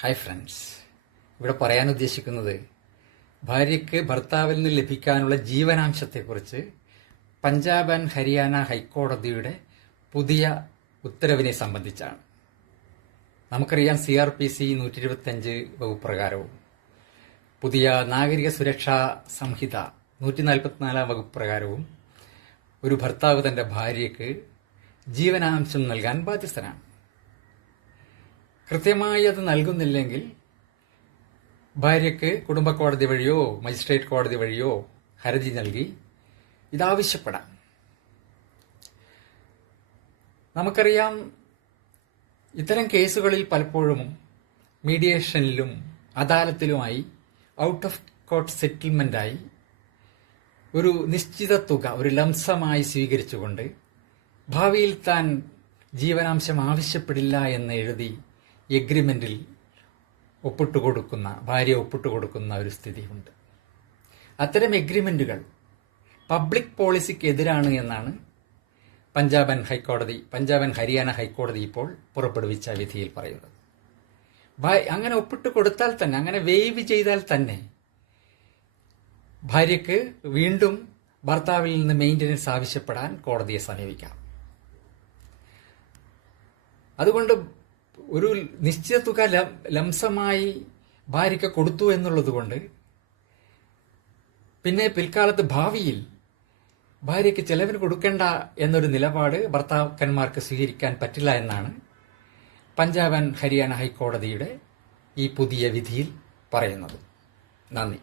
Hi friends, ഇവിടെ പറയാൻ ഉദ്ദേശിക്കുന്നത് ഭാര്യയ്ക്ക് ഭർത്താവിൽ നിന്ന് ലഭിക്കാനുള്ള ജീവനാംശത്തെക്കുറിച്ച് പഞ്ചാബ് ആൻഡ് ഹരിയാന ഹൈക്കോടതിയുടെ പുതിയ ഉത്തരവിനെ സംബന്ധിച്ചാണ്. നമുക്കറിയാം, CRPC 125 വകുപ്പ് പ്രകാരവും പുതിയ നാഗരിക സുരക്ഷാ സംഹിത 144 വകുപ്പ് പ്രകാരവും ഒരു ഭർത്താവ് തൻ്റെ ഭാര്യയ്ക്ക് ജീവനാംശം നൽകാൻ ബാധ്യസ്ഥനാണ്. കൃത്യമായി അത് നൽകുന്നില്ലെങ്കിൽ ഭാര്യയ്ക്ക് കുടുംബ കോടതി വഴിയോ മജിസ്ട്രേറ്റ് കോടതി വഴിയോ ഹർജി നൽകി ഇതാവശ്യപ്പെടാം. നമുക്കറിയാം, ഇത്തരം കേസുകളിൽ പലപ്പോഴും മീഡിയേഷനിലും അദാലത്തിലുമായി ഔട്ട് ഓഫ് കോർട്ട് സെറ്റിൽമെൻ്റായി ഒരു നിശ്ചിത തുക, ഒരു ലംസമായി സ്വീകരിച്ചുകൊണ്ട് ഭാവിയിൽ താൻ ജീവനാംശം ആവശ്യപ്പെടില്ല എന്ന് എഴുതി എഗ്രിമെൻറ്റിൽ ഭാര്യ ഒപ്പിട്ടുകൊടുക്കുന്ന ഒരു സ്ഥിതിയുണ്ട്. അത്തരം എഗ്രിമെൻറ്റുകൾ പബ്ലിക് പോളിസിക്ക് എതിരാണ് എന്നാണ് പഞ്ചാബ് ആൻഡ് ഹരിയാന ഹൈക്കോടതി ഇപ്പോൾ പുറപ്പെടുവിച്ച വിധിയിൽ പറയുന്നത്. അങ്ങനെ ഒപ്പിട്ട് കൊടുത്താൽ തന്നെ, അങ്ങനെ വെയ്വ് ചെയ്താൽ തന്നെ ഭാര്യയ്ക്ക് വീണ്ടും ഭർത്താവിൽ നിന്ന് മെയിൻ്റനൻസ് ആവശ്യപ്പെടാൻ കോടതിയെ സമീപിക്കാം. അതുകൊണ്ട് ഒരു നിശ്ചിത തുക ലംസമായി ഭാര്യയ്ക്ക് കൊടുത്തു എന്നുള്ളത് കൊണ്ട് പിന്നെ പിൽക്കാലത്ത് ഭാവിയിൽ ഭാര്യയ്ക്ക് ചെലവിന് കൊടുക്കേണ്ട എന്നൊരു നിലപാട് ഭർത്താക്കന്മാർക്ക് സ്വീകരിക്കാൻ പറ്റില്ല എന്നാണ് പഞ്ചാബ് ആൻഡ് ഹരിയാന ഹൈക്കോടതിയുടെ ഈ പുതിയ വിധിയിൽ പറയുന്നത്. നന്ദി.